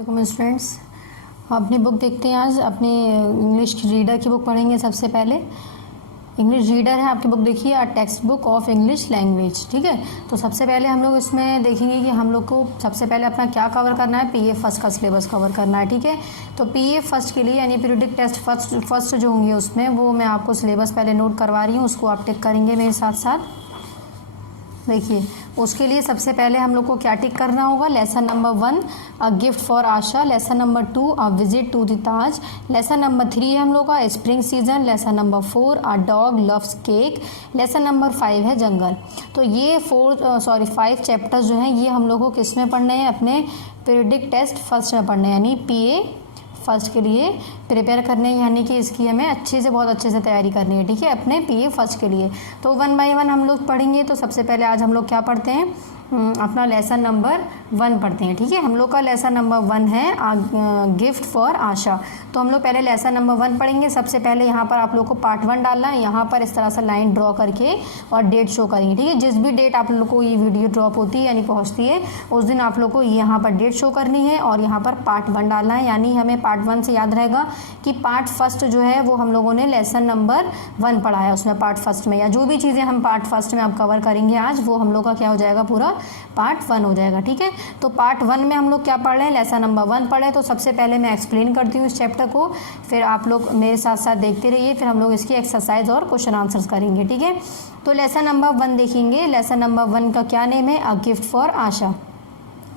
वालेकुम स्टूडेंट्स, अपनी बुक देखते हैं। आज अपनी इंग्लिश रीडर की बुक पढ़ेंगे। सबसे पहले इंग्लिश रीडर है आपकी बुक, देखिए a text book of English language. ठीक है, तो सबसे पहले हम लोग इसमें देखेंगे कि हम लोग को सबसे पहले अपना क्या कवर करना है। पीए फर्स्ट का सिलेबस कवर करना है। ठीक है, तो पीए फर्स्ट के लिए यानी पीरियडिक टेस्ट फर्स्ट जो होंगे उसमें वो मैं आपको सिलेबस पहले नोट करवा रही हूँ, उसको आप टिक करेंगे मेरे साथ साथ। देखिए उसके लिए सबसे पहले हम लोग को क्या टिक करना होगा। Lesson number 1 a gift for Asha, lesson number 2 a visit to the Taj, lesson number 3 है हम लोग का spring season, lesson number 4 a dog loves cake, lesson number 5 है जंगल। तो ये 5 चैप्टर्स जो हैं ये हम लोग को किस में पढ़ने हैं, अपने पीरियडिक टेस्ट फर्स्ट में पढ़ने हैं, यानी पीए फर्स्ट के लिए प्रिपेयर करने हैं, यानी कि इसकी हमें अच्छे से बहुत अच्छे से तैयारी करनी है। ठीक है, अपने पीए फर्स्ट के लिए। तो 1 बाय 1 हम लोग पढ़ेंगे। तो सबसे पहले आज हम लोग क्या पढ़ते हैं, अपना लेसन नंबर 1 पढ़ते हैं। ठीक है, हम लोग का लेसन नंबर 1 है गिफ्ट फॉर आशा। तो हम लोग पहले लेसन नंबर 1 पढ़ेंगे। सबसे पहले यहाँ पर आप लोग को पार्ट 1 डालना है, यहाँ पर इस तरह से लाइन ड्रॉ करके और डेट शो करेंगे। ठीक है, जिस भी डेट आप लोग को ये वीडियो ड्रॉप होती है यानी पहुँचती है उस दिन आप लोग को यहाँ पर डेट शो करनी है और यहाँ पर पार्ट 1 डालना है। यानी हमें पार्ट 1 से याद रहेगा कि पार्ट फर्स्ट जो है वो हम लोगों ने लेसन नंबर 1 पढ़ा है, उसमें पार्ट फर्स्ट में या जो भी चीज़ें हम पार्ट फर्स्ट में आप कवर करेंगे आज वो हम लोग का क्या हो जाएगा, पूरा पार्ट 1 हो जाएगा। ठीक है, तो पार्ट 1 में हम लोग क्या पढ़ रहे हैं, लेसन नंबर 1 पढ़े। तो सबसे पहले मैं एक्सप्लेन करती हूँ इस चैप्टर को, फिर आप लोग मेरे साथ साथ देखते रहिए, फिर हम लोग इसकी एक्सरसाइज और क्वेश्चन आंसर्स करेंगे। ठीक है, तो लेसन नंबर 1 देखेंगे। लेसन नंबर 1 का क्या नेम है, अ गिफ्ट फॉर आशा,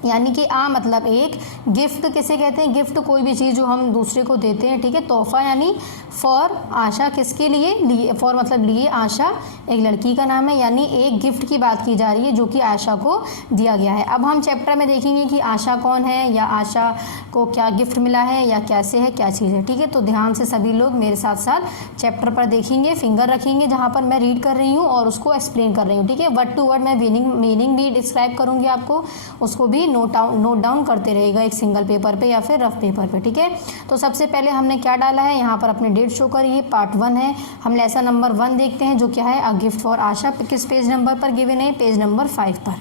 यानी कि आ मतलब एक, गिफ्ट किसे कहते हैं, गिफ्ट कोई भी चीज़ जो हम दूसरे को देते हैं। ठीक है, तोहफा, यानी फॉर आशा किसके लिए, लिए फॉर मतलब लिए, आशा एक लड़की का नाम है, यानी एक गिफ्ट की बात की जा रही है जो कि आशा को दिया गया है। अब हम चैप्टर में देखेंगे कि आशा कौन है या आशा को क्या गिफ्ट मिला है या कैसे है, क्या चीज़ है। ठीक है, तो ध्यान से सभी लोग मेरे साथ साथ चैप्टर पर देखेंगे, फिंगर रखेंगे जहाँ पर मैं रीड कर रही हूँ और उसको एक्सप्लेन कर रही हूँ। ठीक है, वर्ड टू वर्ड मैं मीनिंग भी डिस्क्राइब करूँगी आपको, उसको भी नोट डाउन करते रहेगा एक सिंगल पेपर पे या फिर रफ पेपर पे। ठीक है, तो सबसे पहले हमने क्या डाला है, यहाँ पर अपने डेट शो करिए, पार्ट 1 है। हम लेसन नंबर 1 देखते हैं जो क्या है, अ गिफ्ट फॉर आशा, किस पेज नंबर पर गिवन है, पेज नंबर 5 पर।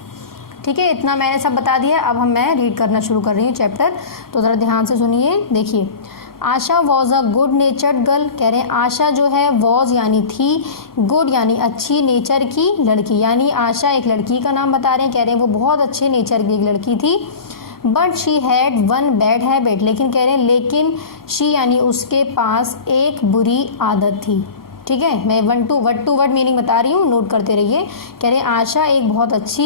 ठीक है, इतना मैंने सब बता दिया। अब मैं रीड करना शुरू कर रही हूँ चैप्टर, तो ज़रा ध्यान से सुनिए। देखिए, Asha was a good natured girl, कह रहे हैं आशा जो है वॉज यानी थी, गुड यानी अच्छी, नेचर की लड़की, यानी आशा एक लड़की का नाम बता रहे हैं, कह रहे हैं वो बहुत अच्छे नेचर की एक लड़की थी। But she had one bad habit, लेकिन कह रहे हैं लेकिन शी यानी उसके पास एक बुरी आदत थी। ठीक है, मैं वर्ड टू वर्ड मीनिंग बता रही हूँ, नोट करते रहिए। कह रहे आशा एक बहुत अच्छी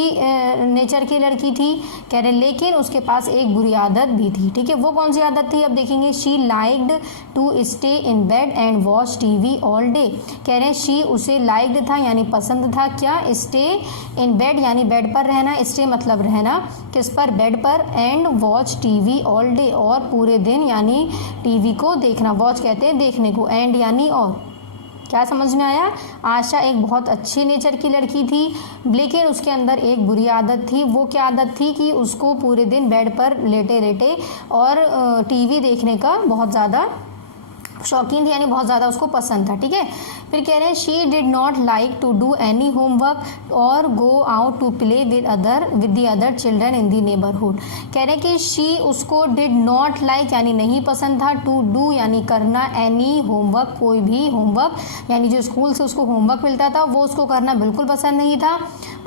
नेचर की लड़की थी, कह रहे लेकिन उसके पास एक बुरी आदत भी थी। ठीक है, वो कौन सी आदत थी अब देखेंगे। She liked to stay in bed and watch TV all day, कह रहे हैं शी उसे लाइक्ड था यानी पसंद था क्या, स्टे इन बेड यानी बेड पर रहना, स्टे मतलब रहना, किस पर, बेड पर, and watch TV all day और पूरे दिन यानी टीवी को देखना, वॉच कहते हैं देखने को, एंड यानी और। क्या समझ में आया, आशा एक बहुत अच्छी नेचर की लड़की थी लेकिन उसके अंदर एक बुरी आदत थी। वो क्या आदत थी कि उसको पूरे दिन बेड पर लेटे लेटे और टीवी देखने का बहुत ज़्यादा शौकीन थी, यानी बहुत ज़्यादा उसको पसंद था। ठीक है, फिर कह रहे हैं she did not like to do any homework और go out to play with the other children in the neighbourhood, कह रहे हैं कि शी उसको डिड नॉट लाइक यानी नहीं पसंद था, टू डू यानी करना, एनी होमवर्क कोई भी होमवर्क यानी जो स्कूल से उसको होमवर्क मिलता था वो उसको करना बिल्कुल पसंद नहीं था,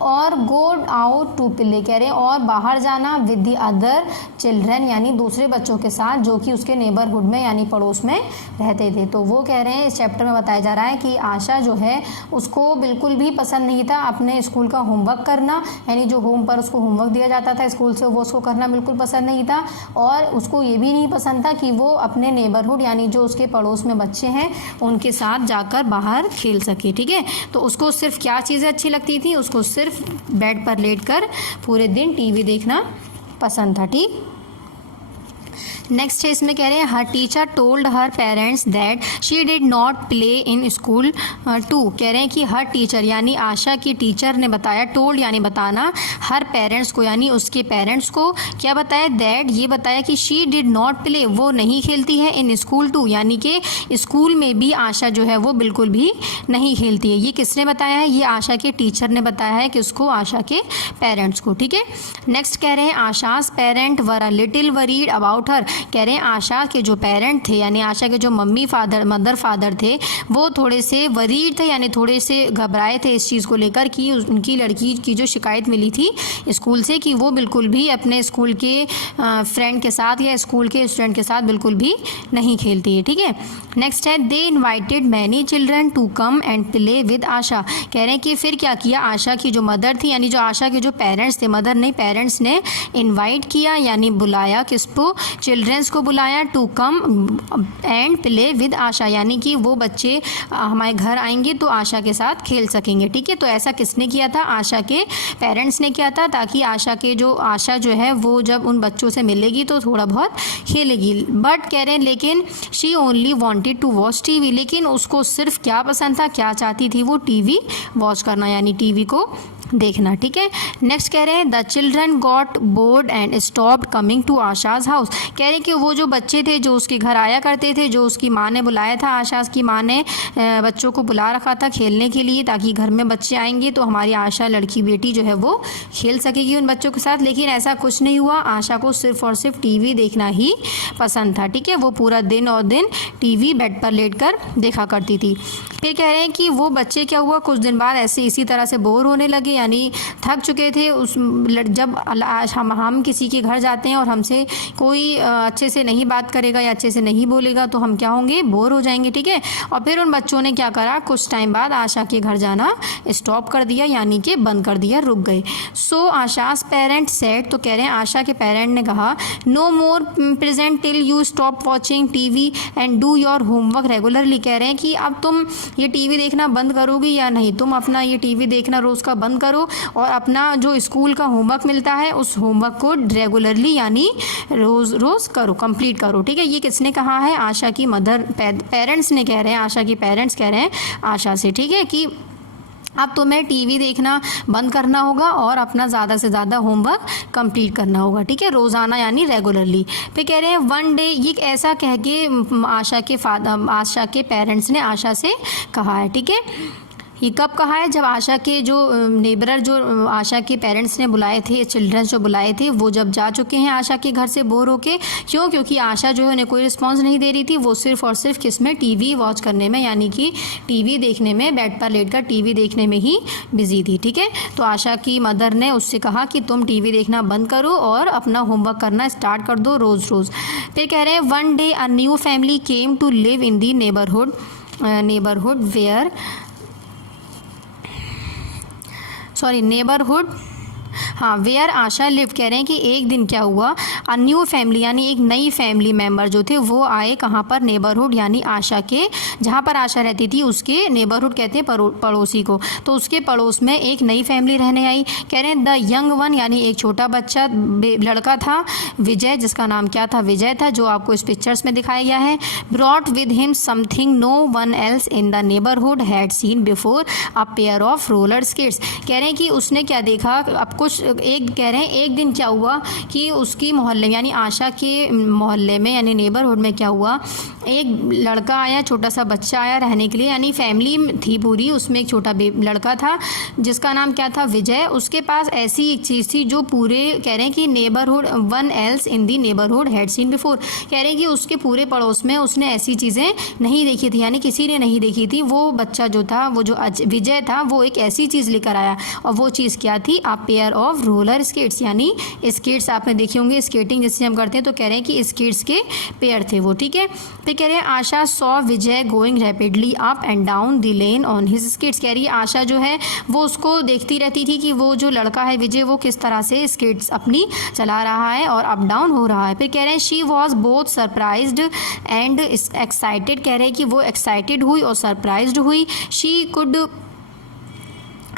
और गो आउट टू प्ले कह रहे हैं और बाहर जाना, विद दी अदर चिल्ड्रन यानी दूसरे बच्चों के साथ जो कि उसके नेबरहुड में यानी पड़ोस में रहते थे। तो वो कह रहे हैं इस चैप्टर में बताया जा रहा है कि आशा जो है उसको बिल्कुल भी पसंद नहीं था अपने स्कूल का होमवर्क करना, यानी जो होम पर उसको होमवर्क दिया जाता था स्कूल से वो उसको करना बिल्कुल पसंद नहीं था, और उसको ये भी नहीं पसंद था कि वो अपने नेबरहुड यानी जो उसके पड़ोस में बच्चे हैं उनके साथ जाकर बाहर खेल सके। ठीक है, तो उसको सिर्फ क्या चीज़ें अच्छी लगती थी, उसको सिर्फ बेड पर लेटकर पूरे दिन टीवी देखना पसंद था। ठीक, नेक्स्ट है, इसमें कह रहे हैं her teacher told her parents that she did not play in school too. कह रहे हैं कि हर टीचर यानी आशा की टीचर ने बताया, टोल्ड यानी बताना, हर पेरेंट्स को यानी उसके पेरेंट्स को क्या बताया, दैट ये बताया कि शी डिड नॉट प्ले वो नहीं खेलती है, इन स्कूल टू यानी कि स्कूल में भी आशा जो है वो बिल्कुल भी नहीं खेलती है। ये किसने बताया है, ये आशा के टीचर ने बताया है, किसको, आशा के पेरेंट्स को। ठीक है, नेक्स्ट कह रहे हैं Asha's parent were a little worried about her. कह रहे हैं आशा के जो पेरेंट थे यानी आशा के जो मदर फादर थे वो थोड़े से वरीड थे यानी थोड़े से घबराए थे इस चीज़ को लेकर कि उनकी लड़की की जो शिकायत मिली थी स्कूल से कि वो बिल्कुल भी अपने स्कूल के फ्रेंड के साथ या स्कूल के स्टूडेंट के साथ बिल्कुल भी नहीं खेलती है। ठीक है, नेक्स्ट है they invited many children to come and play with Asha. कह रहे हैं कि फिर क्या किया, आशा की जो मदर थी यानी जो आशा के जो पेरेंट्स थे, मदर नहीं पेरेंट्स ने इनवाइट किया यानी बुलाया, किसको, चिल्ड्रंस को बुलाया, to come and play with Asha यानी कि वो बच्चे हमारे घर आएंगे तो आशा के साथ खेल सकेंगे। ठीक है, तो ऐसा किसने किया था, आशा के पेरेंट्स ने किया था, ताकि आशा जो है वो जब उन बच्चों से मिलेगी तो थोड़ा बहुत खेलेगी। बट कह रहे हैं लेकिन she only wanted to watch TV, लेकिन उसको सिर्फ क्या पसंद था, क्या चाहती थी वो, टीवी वॉच करना यानी टीवी को देखना। ठीक है, नेक्स्ट कह रहे हैं the children got bored and stopped coming to Asha's house. कह रहे हैं कि वो जो बच्चे थे जो उसके घर आया करते थे, जो उसकी माँ ने बुलाया था, आशाज की माँ ने बच्चों को बुला रखा था खेलने के लिए ताकि घर में बच्चे आएंगे तो हमारी आशा लड़की बेटी जो है वो खेल सकेगी उन बच्चों के साथ। लेकिन ऐसा कुछ नहीं हुआ, आशा को सिर्फ और सिर्फ टीवी देखना ही पसंद था। ठीक है, वो पूरा दिन और दिन टीवी बेड पर लेट कर देखा करती थी। फिर कह रहे हैं कि वो बच्चे क्या हुआ, कुछ दिन बाद ऐसे इसी तरह से बोर होने लगे यानी थक चुके थे। जब हम किसी के घर जाते हैं और हमसे कोई अच्छे से नहीं बात करेगा या अच्छे से नहीं बोलेगा तो हम क्या होंगे, बोर हो जाएंगे। ठीक है, और फिर उन बच्चों ने क्या करा, कुछ टाइम बाद आशा के घर जाना स्टॉप कर दिया यानी कि बंद कर दिया, रुक गए। सो आशास पेरेंट सेड, तो कह रहे हैं आशा के पेरेंट ने कहा, no more present till you stop watching TV and do your homework regularly. कह रहे हैं कि अब तुम ये टीवी देखना बंद करोगी या नहीं, तुम अपना ये टीवी देखना रोज़ का बंद करो और अपना जो स्कूल का होमवर्क मिलता है उस होमवर्क को रेगुलरली यानी रोज़ करो, कंप्लीट करो। ठीक है, ये किसने कहा है, आशा की मदर पेरेंट्स ने कह रहे हैं, आशा के पेरेंट्स कह रहे हैं आशा से। ठीक है, कि अब तुम्हें टीवी देखना बंद करना होगा और अपना ज़्यादा से ज़्यादा होमवर्क कंप्लीट करना होगा। ठीक है, रोज़ाना यानी रेगुलरली। फिर कह रहे हैं वन डे, ये ऐसा कह के आशा के पेरेंट्स ने आशा से कहा है। ठीक है, ये कब कहा है, जब आशा के जो नेबर जो आशा के पेरेंट्स ने बुलाए थे, चिल्ड्रंस जो बुलाए थे वो जब जा चुके हैं आशा के घर से बोर होके। क्यों, क्योंकि आशा जो है उन्हें कोई रिस्पॉन्स नहीं दे रही थी, वो सिर्फ और सिर्फ किस में, टीवी वॉच करने में यानी कि टीवी देखने में, बेड पर लेटकर टीवी देखने में ही बिजी थी। ठीक है, तो आशा की मदर ने उससे कहा कि तुम टीवी देखना बंद करो और अपना होमवर्क करना स्टार्ट कर दो रोज़। फिर कह रहे हैं one day a new family came to live in the neighbourhood where Asha live. कह रहे हैं कि एक दिन क्या हुआ, अ न्यू फैमिली यानी एक नई फैमिली मेंबर जो थे वो आए कहाँ पर, नेबरहुड यानी आशा के जहाँ पर आशा रहती थी उसके नेबरहुड कहते हैं पड़ोसी को, तो उसके पड़ोस में एक नई फैमिली रहने आई। कह रहे हैं द यंग वन यानी एक छोटा बच्चा लड़का था विजय, जिसका नाम क्या था, विजय था, जो आपको इस पिक्चर्स में दिखाया गया है। Brought with him something no one else in the neighbourhood had seen before, a pair of roller skates. कह रहे हैं कि उसने क्या देखा, अब कुछ कह रहे हैं एक दिन क्या हुआ कि उसकी मोहल्ले यानी आशा के मोहल्ले में यानी नेबरहुड में क्या हुआ, एक लड़का आया, छोटा सा बच्चा आया रहने के लिए, यानी फैमिली थी पूरी, उसमें एक छोटा लड़का था जिसका नाम क्या था, विजय। उसके पास ऐसी एक चीज़ थी जो पूरे कह रहे हैं कि neighbourhood one else in the neighbourhood had seen before. कह रहे हैं कि उसके पूरे पड़ोस में उसने ऐसी चीज़ें नहीं देखी थी यानी किसी ने नहीं देखी थी। वो बच्चा जो था, वो जो विजय था, वो एक ऐसी चीज़ लेकर आया और वो चीज़ क्या थी, अ पेयर ऑफ रोलर स्केट्स यानी स्केट्स आपने देखे होंगे, स्केटिंग जिससे हम करते हैं, तो कह रहे हैं कि स्केट्स के पेयर थे वो। ठीक है, फिर कह रहे हैं Asha saw Vijay going rapidly up and down the lane on his skates. कह रही है आशा जो है वो उसको देखती रहती थी कि वो जो लड़का है विजय वो किस तरह से स्केट्स अपनी चला रहा है और अप डाउन हो रहा है। फिर कह रहे हैं she was both surprised and excited. कह रहे हैं कि वो एक्साइटेड हुई और सरप्राइज्ड हुई। She could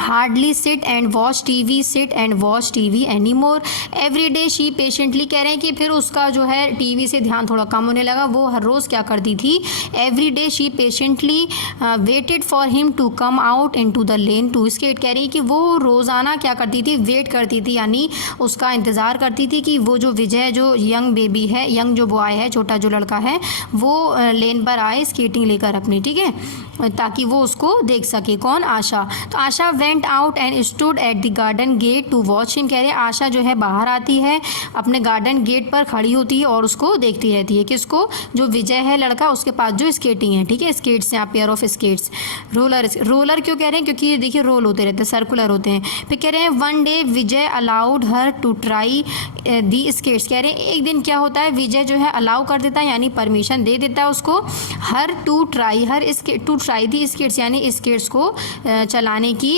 hardly sit and watch TV, sit and watch TV any more. Every day she patiently, कह रहे हैं कि फिर उसका जो है टीवी से ध्यान थोड़ा कम होने लगा। वो हर रोज़ क्या करती थी, every day she patiently waited for him to come out into the lane to skate. कह रही है कि वो रोज़ाना क्या करती थी, वेट करती थी, यानी उसका इंतज़ार करती थी कि वो जो विजय जो यंग बेबी है, यंग जो बॉय है, छोटा जो लड़का है, वो लेन पर आए स्केटिंग लेकर अपनी, ठीक है, ताकि वो उसको देख सके। कौन, आशा। तो Asha went out and stood at the garden gate to watch him. कह रहे हैं आशा जो है बाहर आती है, अपने गार्डन गेट पर खड़ी होती है और उसको देखती रहती है। किसको, जो विजय है लड़का, उसके पास जो स्केटिंग है, ठीक है, स्केट्स हैं, pair of skates. Roller, roller क्यों कह रहे हैं, क्योंकि ये देखिए रोल होते रहते हैं, सर्कुलर होते हैं। फिर कह रहे हैं one day Vijay allowed her to try the skates. कह रहे हैं एक दिन क्या होता है, विजय जो है अलाउ कर देता है, यानी परमिशन दे देता है उसको, her to try, her to try the skates, यानी स्केट्स को चलाने की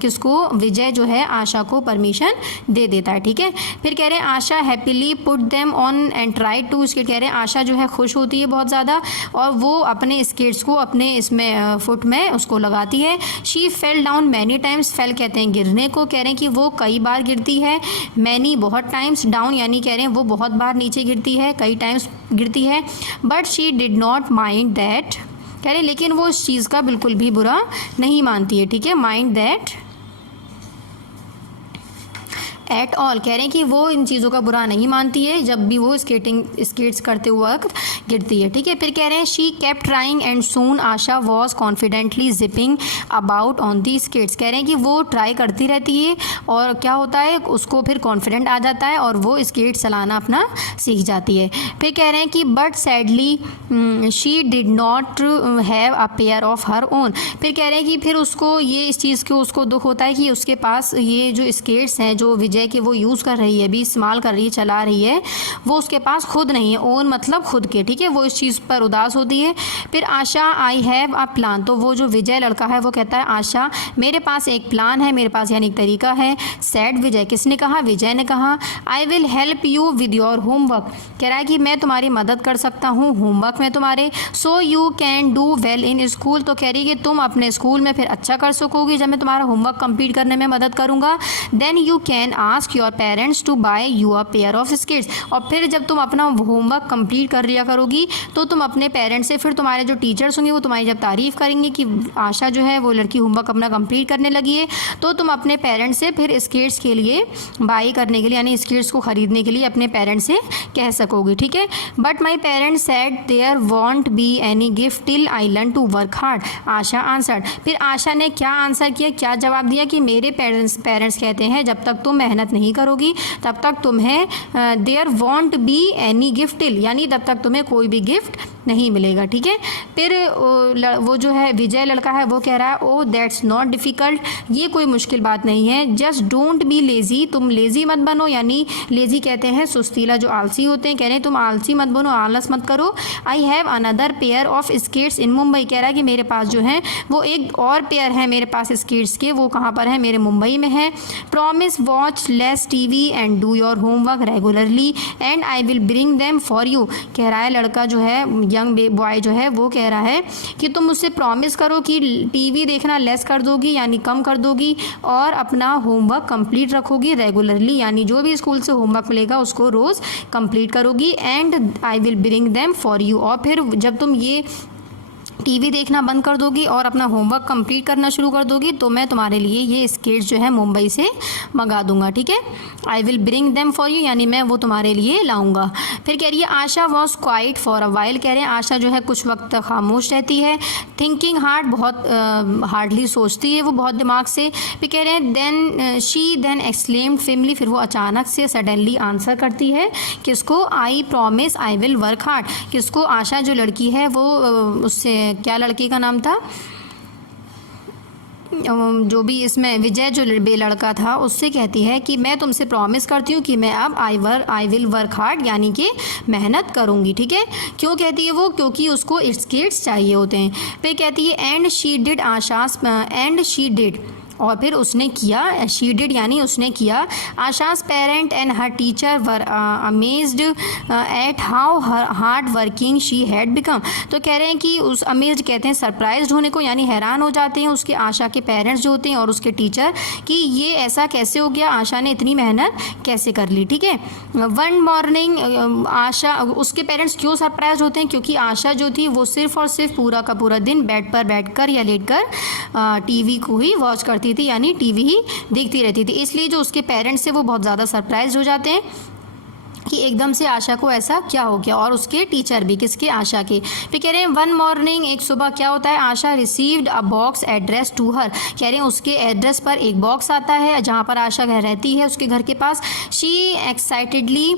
किसको, विजय जो है आशा को परमिशन दे देता है, ठीक है। फिर कह रहे हैं Asha happily put them on and try to skate. कह रहे हैं आशा जो है खुश होती है बहुत ज़्यादा और वो अपने स्केट्स को अपने इसमें फुट में उसको लगाती है। She fail down many times, fail कहते हैं गिरने को, कह रहे हैं कि वो कई बार गिरती है, मैनी बहुत टाइम्स, डाउन यानी कह रहे हैं वो बहुत बार नीचे गिरती है, कई टाइम्स गिरती है। But she did not mind that, कह रहे हैं लेकिन वो उस चीज़ का बिल्कुल भी बुरा नहीं मानती है, ठीक है, माइंड दैट एट ऑल। कह रहे हैं कि वो इन चीज़ों का बुरा नहीं मानती है जब भी वो स्केट्स करते हुए वक्त गिरती है, ठीक है। फिर कह रहे हैं she kept trying and soon Asha was confidently zipping about on the skates. कह रहे हैं कि वो ट्राई करती रहती है और क्या होता है, उसको फिर कॉन्फिडेंट आ जाता है और वो स्केट चलाना अपना सीख जाती है। फिर कह रहे हैं कि but sadly she did not have a pair of her own. फिर कह रहे हैं कि फिर उसको ये इस चीज़ को उसको दुख होता है कि उसके पास ये जो स्केट्स हैं जो विजय कि वो यूज़ कर रही है, भी इस्तेमाल कर रही है, चला रही है, वो उसके पास खुद नहीं है, ओन मतलब खुद के, ठीक है, वो इस चीज़ पर उदास होती है। फिर आशा आई हैव अ प्लान, तो वो जो विजय लड़का है वो कहता है आशा मेरे पास एक प्लान है, मेरे पास यानी एक तरीका है। सैड विजय, किसने कहा, विजय ने कहा। I will help you with your homework, कह रहा है कि मैं तुम्हारी मदद कर सकता हूँ होमवर्क में तुम्हारे। So you can do well in school, तो कह रही है कि तुम अपने स्कूल में फिर अच्छा कर सकोगी जब मैं तुम्हारा होमवर्क कंप्लीट करने में मदद करूँगा। Then you can ask your parents to buy you a pair of skates, और फिर जब तुम अपना होमवर्क कंप्लीट कर लिया करोगी तो तुम अपने पेरेंट्स से, फिर तुम्हारे जो टीचर्स होंगे वो तुम्हारी जब तारीफ़ करेंगे कि आशा जो है वो लड़की होमवर्क अपना कंप्लीट करने लगी है, तो तुम अपने पेरेंट्स से फिर स्केट्स के लिए बाई करने के लिए, यानी स्केट्स को ख़रीदने के लिए अपने पेरेंट्स से कह सकोगी, ठीक है। But my parents said there won't be any gift till I learn to work hard, Asha answered. फिर आशा ने क्या आंसर किया, क्या जवाब दिया कि मेरे पेरेंट्स कहते हैं जब तक तुम मेहनत नहीं करोगी तब तक तुम्हें there won't be any gift till, यानी तब तक तुम्हें कोई भी गिफ्ट नहीं मिलेगा, ठीक है। फिर वो जो है विजय लड़का है वो कह रहा है ओ दैट्स नॉट डिफ़िकल्ट, ये कोई मुश्किल बात नहीं है। जस्ट डोंट बी लेज़ी, तुम लेज़ी मत बनो, यानी लेज़ी कहते हैं सुस्तीला, जो आलसी होते हैं, कह रहे हैं तुम आलसी मत बनो, आलस मत करो। I have another pair of skates in Mumbai, कह रहा है कि मेरे पास जो है वो एक और पेयर है मेरे पास स्केट्स के, वो कहाँ पर है, मेरे मुंबई में है। Promise watch less TV and do your homework regularly and I will bring them for you, कह रहा है लड़का जो है, यंग बॉय जो है वो कह रहा है कि तुम मुझसे प्रॉमिस करो कि टीवी देखना लेस कर दोगी, यानी कम कर दोगी, और अपना होमवर्क कंप्लीट रखोगी रेगुलरली, यानी जो भी स्कूल से होमवर्क मिलेगा उसको रोज़ कंप्लीट करोगी। And I will bring them for you, और फिर जब तुम ये टीवी देखना बंद कर दोगी और अपना होमवर्क कंप्लीट करना शुरू कर दोगी तो मैं तुम्हारे लिए ये स्केट्स जो है मुंबई से मंगा दूंगा, ठीक है। I will bring them for you, यानी मैं वो तुम्हारे लिए लाऊंगा। फिर कह रही है Asha was quiet for a while, कह रहे हैं आशा जो है कुछ वक्त खामोश रहती है। थिंकिंग हार्ड, बहुत हार्डली सोचती है वो, बहुत दिमाग से। फिर कह रहे हैं देन शी देन एक्सक्लेम्ड फिमली, फिर वो अचानक से सडनली आंसर करती है किसको, I promise I will work hard, किसको, आशा जो लड़की है वो उससे, क्या लड़की का नाम था, जो भी इसमें विजय जो लड़का था उससे कहती है कि मैं तुमसे प्रॉमिस करती हूँ कि मैं अब आई विल वर्क हार्ड, यानी कि मेहनत करूँगी, ठीक है। क्यों कहती है वो, क्योंकि उसको स्केट्स चाहिए होते हैं। फिर कहती है and she did, Asha and she did, और फिर उसने किया, शी डिड यानी उसने किया। Asha's parent and her teacher were amazed eight how hard working she had become. तो कह रहे हैं कि उस अमेज्ड कहते हैं सरप्राइज्ड होने को, यानी हैरान हो जाते हैं उसके आशा के पेरेंट्स जो होते हैं और उसके टीचर कि ये ऐसा कैसे हो गया, आशा ने इतनी मेहनत कैसे कर ली। ठीक है, वन मॉर्निंग आशा, उसके पेरेंट्स क्यों सरप्राइज होते हैं, क्योंकि आशा जो थी वो सिर्फ और सिर्फ पूरा का पूरा दिन बेड पर बैठकर या लेटकर टीवी को ही वॉच करती थी, यानी टीवी ही देखती रहती थी, इसलिए जो उसके पेरेंट्स थे वो बहुत ज़्यादा सरप्राइज हो जाते हैं कि एकदम से आशा को ऐसा क्या हो गया, और उसके टीचर भी, किसके, आशा के। फिर कह रहे हैं वन मॉर्निंग, एक सुबह क्या होता है, Asha received a box address to her. कह रहे हैं उसके एड्रेस पर एक बॉक्स आता है जहाँ पर आशा रहती है उसके घर के पास। She excitedly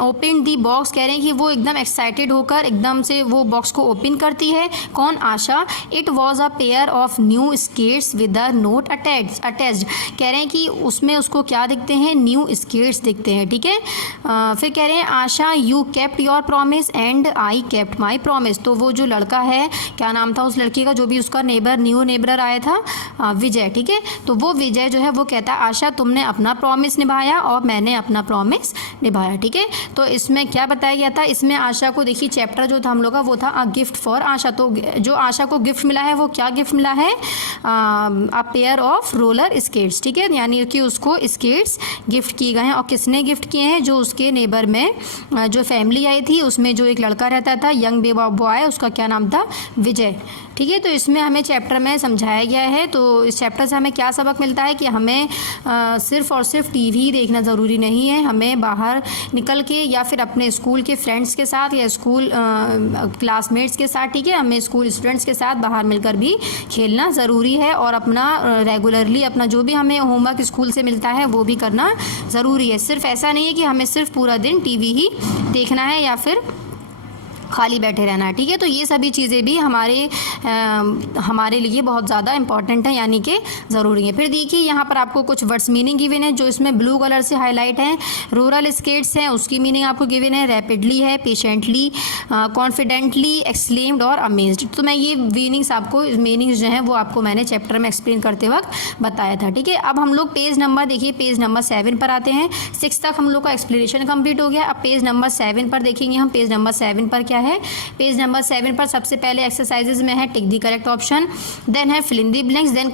open the box, कह रहे हैं कि वो एकदम एक्साइटेड होकर एकदम से वो बॉक्स को ओपन करती है। कौन, Asha. It was a pair of new skates with a note attached. कह रहे हैं कि उसमें उसको क्या दिखते हैं, न्यू स्केट्स दिखते हैं। ठीक है, फिर कह रहे हैं Asha you kept your promise and I kept my promise. तो वो जो लड़का है, क्या नाम था उस लड़के का, जो भी उसका नेबर, न्यू नेबर आया था, विजय। ठीक है, तो वो विजय जो है वो कहता है आशा तुमने अपना प्रॉमिस निभाया और मैंने अपना प्रॉमिस निभाया। ठीक है, तो इसमें क्या बताया गया था, इसमें आशा को देखिए चैप्टर जो था हम लोग का वो था अ गिफ्ट फॉर आशा। तो जो आशा को गिफ्ट मिला है वो क्या गिफ्ट मिला है, अ पेयर ऑफ रोलर स्केट्स। ठीक है, यानी कि उसको स्केट्स गिफ्ट किए गए हैं। और किसने गिफ्ट किए हैं, जो उसके नेबर में जो फैमिली आई थी उसमें जो एक लड़का रहता था, यंग बॉय, उसका क्या नाम था, विजय। ठीक है, तो इसमें हमें चैप्टर में समझाया गया है। तो इस चैप्टर से हमें क्या सबक मिलता है कि हमें सिर्फ़ और सिर्फ टीवी ही देखना ज़रूरी नहीं है, हमें बाहर निकल के या फिर अपने स्कूल के फ्रेंड्स के साथ या स्कूल क्लासमेट्स के साथ, ठीक है, हमें स्कूल स्टूडेंट्स के साथ बाहर मिलकर भी खेलना ज़रूरी है। और अपना रेगुलरली अपना जो भी हमें होमवर्क स्कूल से मिलता है वो भी करना ज़रूरी है। सिर्फ ऐसा नहीं है कि हमें सिर्फ पूरा दिन टीवी ही देखना है या फिर खाली बैठे रहना है। ठीक है, तो ये सभी चीज़ें भी हमारे लिए बहुत ज़्यादा इंपॉर्टेंट है, यानी कि ज़रूरी है। फिर देखिए यहाँ पर आपको कुछ वर्ड्स मीनिंग गिवन है जो इसमें ब्लू कलर से हाईलाइट हैं। रूरल स्केट्स हैं, उसकी मीनिंग आपको गिवन है। रैपिडली है, पेशेंटली, कॉन्फिडेंटली, एक्सलेम्ड और अमेज्ड। तो मैं ये मीनिंग्स आपको, मीनिंग्स जो हैं वो आपको मैंने चैप्टर में एक्सप्लेन करते वक्त बताया था। ठीक है, अब हम लोग पेज नंबर, देखिए पेज नंबर 7 पर आते हैं। 6 तक हम लोग का एक्सप्लेनेशन कंप्लीट हो गया। अब पेज नंबर 7 पर देखेंगे हम। पेज नंबर 7 पर क्या है, पेज नंबर 7 पर सबसे पहले एक्सरसाइजेज में है tick the correct option, then है fill in the blanks, then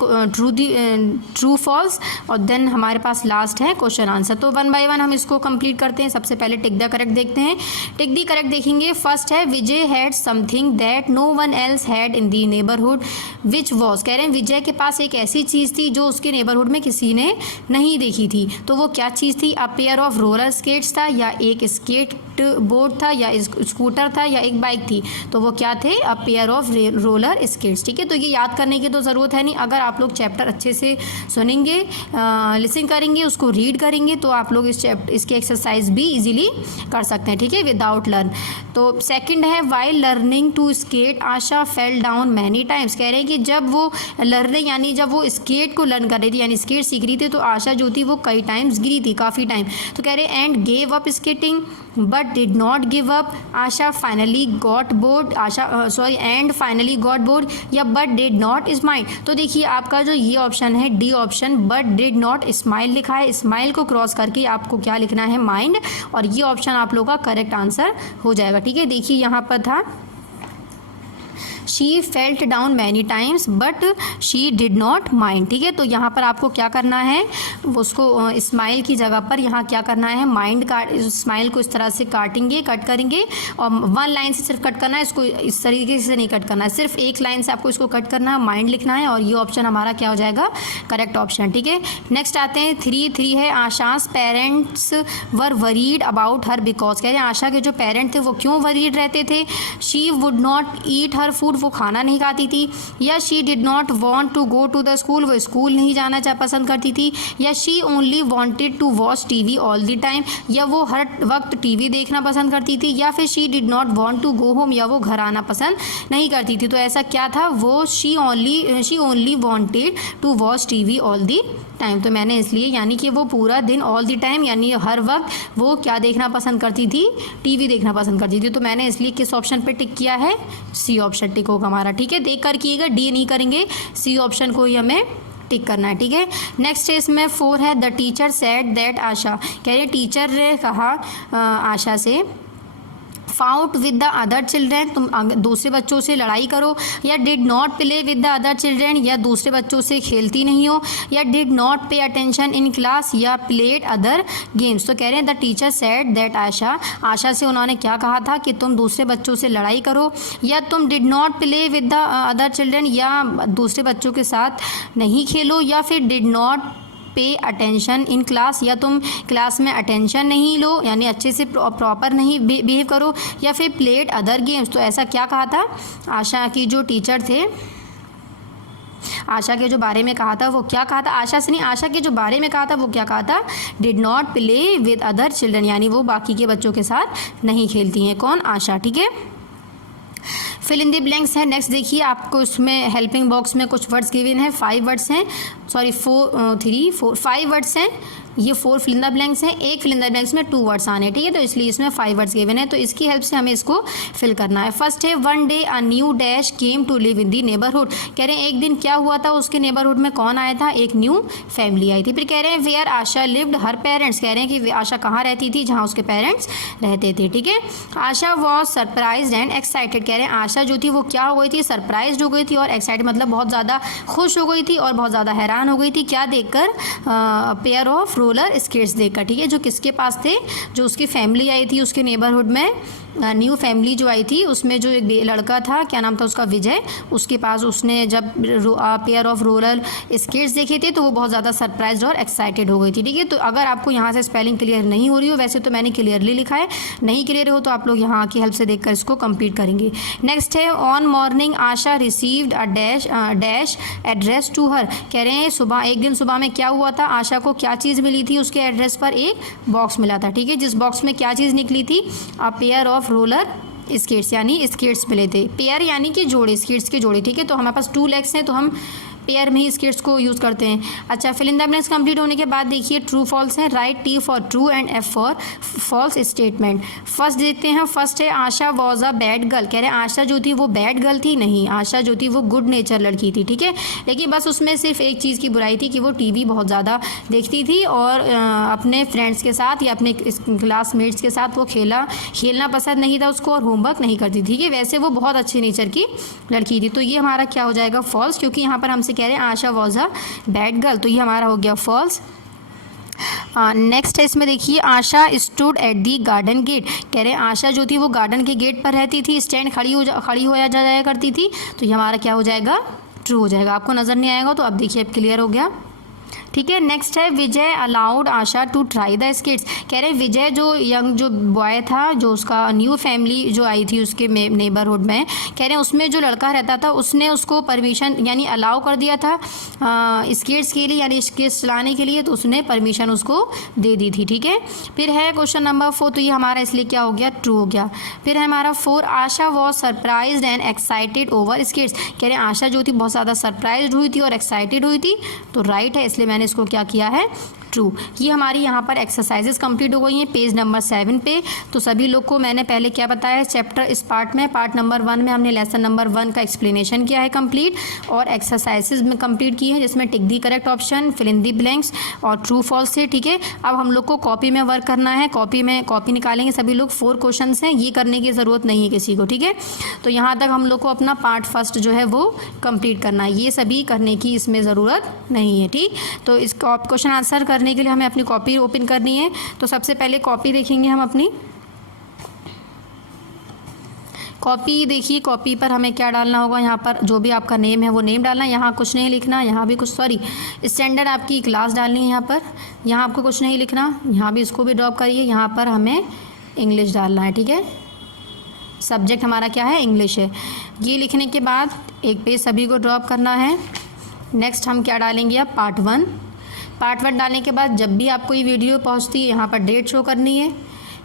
true false, और देन हमारे पास लास्ट है क्वेश्चन आंसर। तो वन बाय वन हम इसको कंप्लीट करते हैं। सबसे पहले टिक द करेक्ट देखते हैं। टिक दी करेक्ट देखेंगे। फर्स्ट है Vijay had something that no one else had in the neighbourhood which was. कह रहे हैं विजय के पास एक ऐसी चीज़ थी जो उसके नेबरहुड में किसी ने नहीं देखी थी। तो वो क्या चीज़ थी, अ पेयर ऑफ रोलर स्केट्स था, या एक स्केट बोर्ड था, या स्कूटर था, या एक बाइक थी। तो वो क्या थे, अ पेयर ऑफ रोलर स्केट्स। ठीक है, तो ये याद करने की तो ज़रूरत है नहीं। अगर आप लोग चैप्टर अच्छे से सुनेंगे, लिसन करेंगे, उसको रीड करेंगे, तो आप लोग इसके एक्सरसाइज भी इजीली कर सकते हैं। ठीक है, विदाउट लर्न। तो सेकंड है while learning to skate Asha fell down many times. कह रहे हैं कि जब वो लर्निंग यानी जब वो स्केट को लर्न कर रही थी, यानी स्केट सीख रही थी, तो आशा जो थी वो कई टाइम्स गिरी थी, काफ़ी टाइम। तो कह रहे हैं and gave up skating but did not give up. Asha finally got bored, and finally got bored, या बट डिड नॉट स्माइल। तो देखिए आपका जो ये ऑप्शन है D option, but did not smile लिखा है, स्माइल को क्रॉस करके आपको क्या लिखना है, माइंड, और ये ऑप्शन आप लोग का करेक्ट आंसर हो जाएगा। ठीक है, देखिए यहाँ पर था she felt down many times but she did not mind. ठीक है, तो यहाँ पर आपको क्या करना है, उसको स्माइल की जगह पर यहाँ क्या करना है, माइंड काट, स्माइल को इस तरह से काटेंगे, कट करेंगे, और वन लाइन से सिर्फ कट करना है, इसको इस तरीके से नहीं कट करना है, सिर्फ एक लाइन से आपको इसको कट करना है, माइंड लिखना है, और ये ऑप्शन हमारा क्या हो जाएगा, करेक्ट ऑप्शन। ठीक है, नेक्स्ट आते हैं 3 है Asha's parents were worried about her because. कह रहे हैं आशा के जो पेरेंट थे वो क्यों वरीड रहते थे, she would not eat her food, वो खाना नहीं खाती थी, या she did not want to go to the school, वो स्कूल नहीं जाना पसंद करती थी, या she only wanted to watch TV all the time, या वो हर वक्त टीवी देखना पसंद करती थी, या फिर she did not want to go home, या वो घर आना पसंद नहीं करती थी। तो ऐसा क्या था, वो she only wanted to watch TV all the time. तो मैंने इसलिए यानी कि वो पूरा दिन ऑल द टाइम यानी हर वक्त वो क्या देखना पसंद करती थी, टीवी देखना पसंद करती थी। तो मैंने इसलिए किस ऑप्शन पे टिक किया है, सी ऑप्शन टिक होगा हमारा। ठीक है, देख कर कीजिएगा, डी नहीं करेंगे, सी ऑप्शन को ही हमें टिक करना है, ठीक है। नेक्स्ट इसमें 4 है, द टीचर सेड दैट आशा, कह रहे टीचर ने कहा आशा से, fought with the other children, तुम दूसरे बच्चों से लड़ाई करो, या did not play with the other children, या दूसरे बच्चों से खेलती नहीं हो, या did not pay attention in class, या प्लेड अदर गेम्स। तो कह रहे हैं द टीचर सेड दैट आशा, आशा से उन्होंने क्या कहा था कि तुम दूसरे बच्चों से लड़ाई करो, या तुम did not play with the other children, या दूसरे बच्चों के साथ नहीं खेलो, या फिर did not pay attention in class, या तुम क्लास में अटेंशन नहीं लो यानी अच्छे से प्रॉपर नहीं बिहेव करो, या फिर प्लेड अदर गेम्स। तो ऐसा क्या कहा था आशा की जो टीचर थे, आशा के जो बारे में कहा था वो क्या कहा था, आशा से नहीं, आशा के जो बारे में कहा था वो क्या कहा था, did not play with other children, यानी वो बाकी के बच्चों के साथ नहीं खेलती हैं, कौन, आशा, ठीक है। फिल इन द ब्लैंक्स है। नेक्स्ट देखिए आपको इसमें हेल्पिंग बॉक्स में कुछ वर्ड्स गिवन है, 5 वर्ड्स हैं, सॉरी 5 वर्ड्स हैं, ये 4 फिल इन द ब्लैंक्स हैं, एक फिल इन द ब्लैंक्स में 2 वर्ड्स आने, ठीक है। तो इसलिए इसमें 5 वर्ड्स गिवन है, तो इसकी हेल्प से हमें इसको फिल करना है। फर्स्ट है, one day a new dash came to live in the neighbourhood, कह रहे हैं एक दिन क्या हुआ था, उसके नेबरहुड में कौन आया था, एक न्यू फैमिली आई थी। फिर कह रहे हैं where Asha lived her parents, कह रहे हैं कि आशा कहाँ रहती थी, जहाँ उसके पेरेंट्स रहते थे, ठीक है। Asha was surprise and excited, कह रहे हैं आशा जो थी वो क्या हो गई थी, सरप्राइज हो गई थी, और एक्साइटेड मतलब बहुत ज़्यादा खुश हो गई थी और बहुत ज़्यादा हैरान हो गई थी, क्या देखकर, पेयर ऑफ रोलर स्केट्स देखकर, ठीक है। जो किसके पास थे, जो उसकी फैमिली आई थी उसके नेबरहुड में, न्यू फैमिली जो आई थी उसमें जो एक लड़का था, क्या नाम था उसका, विजय, उसके पास उसने जब पेयर ऑफ रोलर स्केट्स देखे थे तो वो बहुत ज़्यादा सरप्राइज और एक्साइटेड हो गई थी, ठीक है। तो अगर आपको यहाँ से स्पेलिंग क्लियर नहीं हो रही हो, वैसे तो मैंने क्लियरली लिखा है, नहीं क्लियर हो तो आप लोग यहाँ की हेल्प से देखकर इसको कंप्लीट करेंगे। नेक्स्ट है, on morning Asha received a dash address to her, कह रहे हैं सुबह, एक दिन सुबह में क्या हुआ था, आशा को क्या चीज़ मिली थी, उसके एड्रेस पर एक बॉक्स मिला था, ठीक है। जिस बॉक्स में क्या चीज़ निकली थी, अ पेयर ऑफ रोलर स्केट्स, यानी स्केट्स मिले थे, पेयर यानी कि जोड़े, स्केट्स के जोड़े, ठीक है। तो हमारे पास 2 लेग्स हैं तो हम पेयर में ही स्केट्स को यूज़ करते हैं। अच्छा, fill in the blanks complete होने के बाद देखिए ट्रू फॉल्स है, write T for true and F for false statement. First देखते हैं, फर्स्ट है Asha was a bad girl, कह रहे हैं आशा जो थी वो बैड गर्ल थी, नहीं, आशा जो थी वो गुड नेचर लड़की थी, ठीक है। लेकिन बस उसमें सिर्फ एक चीज़ की बुराई थी कि वो टीवी बहुत ज़्यादा देखती थी और अपने फ्रेंड्स के साथ या अपने क्लासमेट्स के साथ वो खेलना पसंद नहीं था उसको, और होमवर्क नहीं करती थी, ठीक है। वैसे वो बहुत अच्छे नेचर की लड़की थी, तो ये हमारा क्या हो जाएगा, फॉल्स, क्योंकि यहाँ पर हमसे कह रहे हैं आशा वॉज अ बैड गर्ल, तो ये हमारा हो गया फॉल्स। नेक्स्ट है इसमें देखिए, Asha stood at the garden gate, कह रहे हैं आशा जो थी वो गार्डन के गेट पर रहती थी, स्टैंड खड़ी हो जाया करती थी, तो ये हमारा क्या हो जाएगा, ट्रू हो जाएगा। आपको नज़र नहीं आएगा तो अब देखिए अब क्लियर हो गया, ठीक है। नेक्स्ट है, Vijay allowed Asha to try the skates, कह रहे हैं विजय जो यंग जो बॉय था, जो उसका न्यू फैमिली जो आई थी उसके नेबरहुड में, कह रहे हैं उसमें जो लड़का रहता था उसने उसको परमिशन यानी अलाउ कर दिया था स्केट्स के लिए, यानी स्केट्स चलाने के लिए, तो उसने परमिशन उसको दे दी थी, ठीक है। फिर है क्वेश्चन नंबर 4, तो ये हमारा इसलिए क्या हो गया, ट्रू हो गया। फिर है हमारा 4, Asha was surprise and excited over skates, कह रहे हैं आशा जो थी बहुत ज़्यादा सरप्राइज हुई थी और एक्साइटेड हुई थी, तो राइट है, इसलिए मैंने इसको क्या किया है, ट्रू। ये हमारी यहाँ पर एक्सरसाइजेस कंप्लीट हो गई हैं पेज नंबर 7 पे। तो सभी लोग को मैंने पहले क्या बताया, चैप्टर इस पार्ट में, पार्ट नंबर 1 में हमने लेसन नंबर 1 का एक्सप्लेनेशन किया है कंप्लीट, और एक्सरसाइजेस में कंप्लीट की है जिसमें tick the correct option, fill in the blanks और ट्रू फॉल्स से, ठीक है। अब हम लोग को कॉपी में वर्क करना है, कॉपी निकालेंगे सभी लोग, 4 क्वेश्चन हैं, ये करने की ज़रूरत नहीं है किसी को, ठीक है। तो यहाँ तक हम लोग को अपना पार्ट फर्स्ट जो है वो कंप्लीट करना है, ये सभी करने की इसमें ज़रूरत नहीं है, ठीक। तो इस क्वेश्चन आंसर करने के लिए हमें अपनी कॉपी ओपन करनी है। तो सबसे पहले कॉपी देखेंगे हम अपनी कॉपी, देखिए कॉपी पर हमें क्या डालना होगा, यहाँ पर जो भी आपका नेम है वो नेम डालना है, यहाँ कुछ नहीं लिखना, यहाँ भी कुछ, सॉरी स्टैंडर्ड आपकी क्लास डालनी है, यहाँ आपको कुछ नहीं लिखना, यहाँ भी इसको भी ड्रॉप करिए, यहाँ पर हमें इंग्लिश डालना है, ठीक है। सब्जेक्ट हमारा क्या है, इंग्लिश है। ये लिखने के बाद एक पेज सभी को ड्रॉप करना है। नेक्स्ट हम क्या डालेंगे, अब पार्ट 1 डालने के बाद जब भी आपको ये वीडियो पहुंचती है यहाँ पर डेट शो करनी है,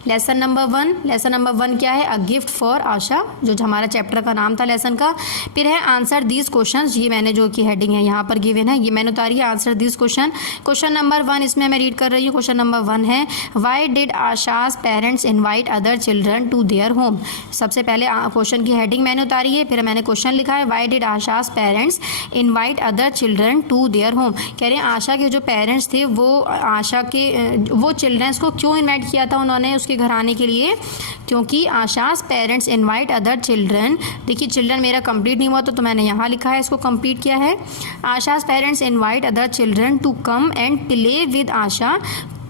लेसन नंबर 1, लेसन नंबर 1 क्या है? अ गिफ्ट फॉर आशा, जो हमारा चैप्टर का नाम था लेसन का। फिर है आंसर दीज क्वेश्चंस, ये मैंने जो की हेडिंग है यहाँ पर गिवन है, ये मैंने उतारी है, answer these question. Question number 1 इसमें मैं रीड कर रही हूँ। क्वेश्चन नंबर 1 है why did Asha's parents invite other children to their home. सबसे पहले क्वेश्चन की हेडिंग मैंने उतारी है, फिर मैंने क्वेश्चन लिखा है why did Asha's parents invite other children to their home. कह रहे हैं आशा के जो पेरेंट्स थे वो चिल्ड्रंस को क्यों इनवाइट किया था उन्होंने उसके घर आने के लिए? क्योंकि Asha's parents invite other children, देखिए चिल्ड्रन मेरा कंप्लीट नहीं हुआ तो मैंने यहाँ लिखा है, इसको कंप्लीट किया है। Asha's parents invite other children to come and play with Asha,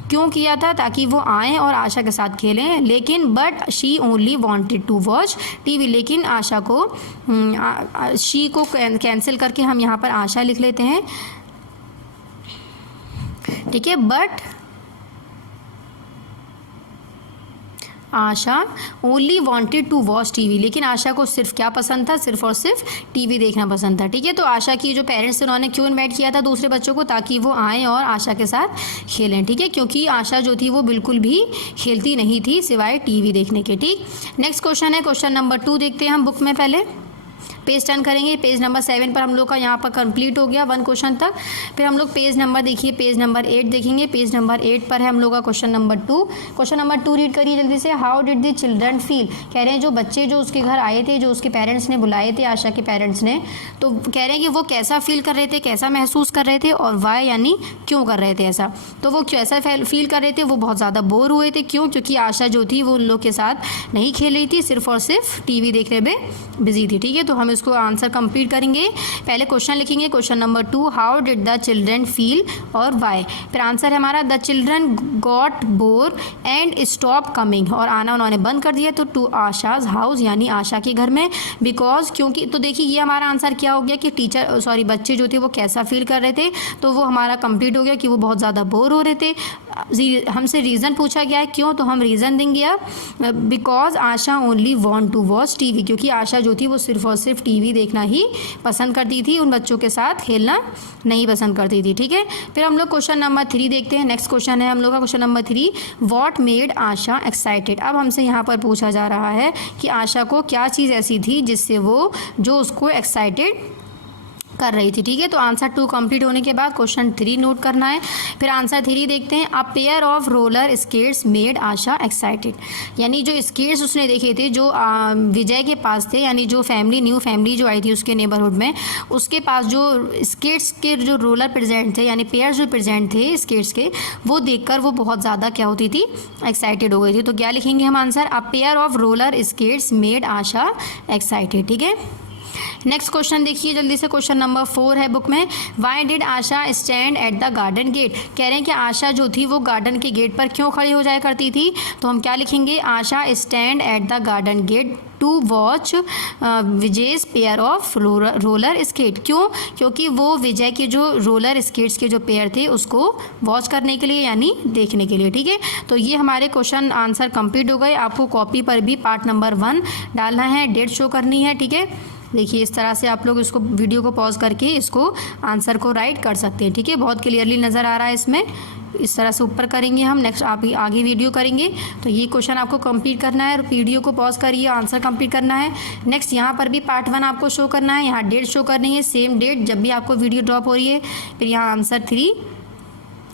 क्यों किया था? ताकि वो आएँ और आशा के साथ खेलें। लेकिन but she only wanted to watch TV, लेकिन आशा को शी को कैंसिल करके हम यहाँ पर आशा लिख लेते हैं, ठीक है। But Asha only wanted to watch TV, लेकिन आशा को सिर्फ क्या पसंद था? सिर्फ और सिर्फ टीवी देखना पसंद था, ठीक है। तो आशा की जो पेरेंट्स थे उन्होंने क्यों इन्वाइट किया था दूसरे बच्चों को? ताकि वो आएँ और आशा के साथ खेलें, ठीक है। क्योंकि आशा जो थी वो बिल्कुल भी खेलती नहीं थी सिवाय टीवी देखने के, ठीक। नेक्स्ट क्वेश्चन है क्वेश्चन नंबर 2, देखते हैं हम बुक में। पहले पेज टर्न करेंगे, पेज नंबर 7 पर हम लोग का यहाँ पर कंप्लीट हो गया 1 क्वेश्चन तक। फिर हम लोग पेज नंबर देखिए, पेज नंबर 8 देखेंगे। पेज नंबर 8 पर है हम लोग का question number 2। Question number 2 read करिए जल्दी से। How did the children feel, कह रहे हैं जो बच्चे जो उसके घर आए थे, जो उसके पेरेंट्स ने बुलाए थे, आशा के पेरेंट्स ने, तो कह रहे हैं कि वो कैसा फील कर रहे थे, कैसा महसूस कर रहे थे, और वाई यानी क्यों कर रहे थे ऐसा। तो वो कैसा फील कर रहे थे? वो बहुत ज़्यादा बोर हुए थे। क्यों? क्योंकि आशा जो थी वो उन लोग के साथ नहीं खेल रही थी, सिर्फ और सिर्फ टीवी देखने में बिजी थी, ठीक है। तो हम इसको आंसर कंप्लीट करेंगे। पहले क्वेश्चन लिखेंगे question number 2, how did the children feel और वाई। फिर आंसर है हमारा the children got bore and stop coming, और आना उन्होंने बंद कर दिया तो टू आशाज हाउस, यानी आशा के घर में। बिकॉज, क्योंकि, तो देखिए ये हमारा आंसर क्या हो गया कि बच्चे जो थे वो कैसा फील कर रहे थे, तो वो हमारा कंप्लीट हो गया कि वो बहुत ज़्यादा बोर हो रहे थे। हमसे रीज़न पूछा गया है क्यों, तो हम रीज़न देंगे अब because Asha only want to watch TV, क्योंकि आशा जो थी वो सिर्फ और सिर्फ टीवी देखना ही पसंद करती थी, उन बच्चों के साथ खेलना नहीं पसंद करती थी, ठीक है। फिर हम लोग क्वेश्चन नंबर 3 देखते हैं। नेक्स्ट क्वेश्चन है हम लोग का question number 3, what made Asha excited. अब हमसे यहाँ पर पूछा जा रहा है कि आशा को क्या चीज़ ऐसी थी जिससे वो जो उसको एक्साइटेड कर रही थी, ठीक है। तो आंसर 2 कंप्लीट होने के बाद क्वेश्चन 3 नोट करना है। फिर आंसर 3 देखते हैं। अ pair of roller skates made Asha excited, यानी जो स्केट्स उसने देखे थे जो विजय के पास थे, यानी जो न्यू फैमिली जो आई थी उसके नेबरहुड में, उसके पास जो स्केट्स के जो रोलर प्रेजेंट थे, यानी पेयर्स जो प्रेजेंट थे स्केट्स के, वो देखकर वो बहुत ज़्यादा क्या होती थी? एक्साइटेड हो गई थी। तो क्या लिखेंगे हम answer? A pair of roller skates made Asha excited, ठीक है। नेक्स्ट क्वेश्चन देखिए जल्दी से, क्वेश्चन नंबर 4 है बुक में। Why did Asha stand at the garden gate, कह रहे हैं कि आशा जो थी वो गार्डन के गेट पर क्यों खड़ी हो जाया करती थी? तो हम क्या लिखेंगे? Asha stand at the garden gate to watch Vijay's pair of roller skate. क्यों? क्योंकि वो विजय के जो रोलर स्केट्स के जो पेयर थे उसको वॉच करने के लिए, यानी देखने के लिए, ठीक है। तो ये हमारे क्वेश्चन आंसर कंप्लीट हो गए। आपको कॉपी पर भी पार्ट नंबर 1 डालना है, डेट शो करनी है, ठीक है। देखिए इस तरह से आप लोग इसको वीडियो को पॉज करके इसको आंसर को राइट कर सकते हैं, ठीक है। बहुत क्लियरली नज़र आ रहा है इसमें, इस तरह से ऊपर करेंगे हम। नेक्स्ट आप आगे वीडियो करेंगे तो ये क्वेश्चन आपको कंप्लीट करना है, वीडियो को पॉज करिए, आंसर कंप्लीट करना है। नेक्स्ट यहाँ पर भी पार्ट 1 आपको शो करना है, यहाँ डेट शो करनी है, सेम डेट जब भी आपको वीडियो ड्रॉप हो रही है। फिर यहाँ आंसर 3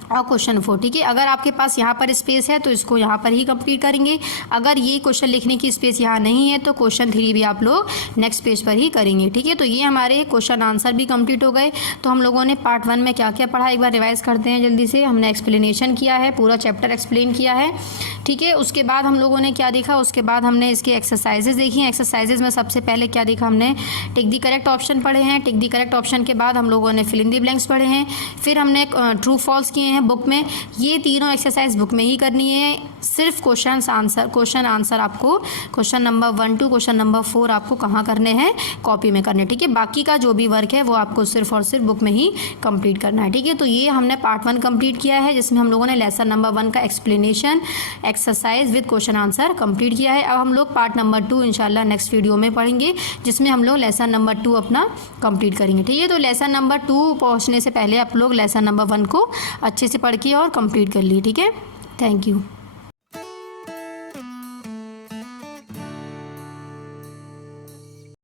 और क्वेश्चन 4, ठीक है। अगर आपके पास यहाँ पर स्पेस है तो इसको यहाँ पर ही कंप्लीट करेंगे। अगर ये क्वेश्चन लिखने की स्पेस यहाँ नहीं है तो क्वेश्चन 3 भी आप लोग नेक्स्ट पेज पर ही करेंगे, ठीक है। तो ये हमारे क्वेश्चन आंसर भी कंप्लीट हो गए। तो हम लोगों ने पार्ट 1 में क्या क्या पढ़ा एक बार रिवाइज करते हैं जल्दी से। हमने एक्सप्लेनेशन किया है, पूरा चैप्टर एक्सप्लेन किया है, ठीक है। उसके बाद हम लोगों ने क्या देखा, उसके बाद हमने इसके एक्सरसाइजेज देखी हैं। एक्सरसाइजेज में सबसे पहले क्या देखा हमने? टिक दी करेक्ट ऑप्शन पढ़े हैं। टिक दी करेक्ट ऑप्शन के बाद हम लोगों ने फिल इन दी ब्लैंक्स पढ़े हैं। फिर हमने ट्रू फॉल्स किए हैं बुक में। ये तीनों एक्सरसाइज बुक में ही करनी है। सिर्फ क्वेश्चन आंसर आपको question number 1 to question number 4 आपको कहाँ करने हैं? कॉपी में करने, ठीक है। बाकी का जो भी वर्क है वो आपको सिर्फ और सिर्फ बुक में ही कंप्लीट करना है, ठीक है। तो ये हमने पार्ट 1 कंप्लीट किया है जिसमें हम लोगों ने लेसन नंबर 1 का explanation exercise with question answer complete किया है। अब हम लोग पार्ट नंबर 2 इंशाल्लाह नेक्स्ट वीडियो में पढ़ेंगे जिसमें हम लोग लेसन नंबर 2 अपना कंप्लीट करेंगे, ठीक है। तो लेसन नंबर 2 पहुँचने से पहले आप लोग लेसन नंबर 1 को अच्छे से पढ़ के और कंप्लीट कर लिए, ठीक है। Thank you.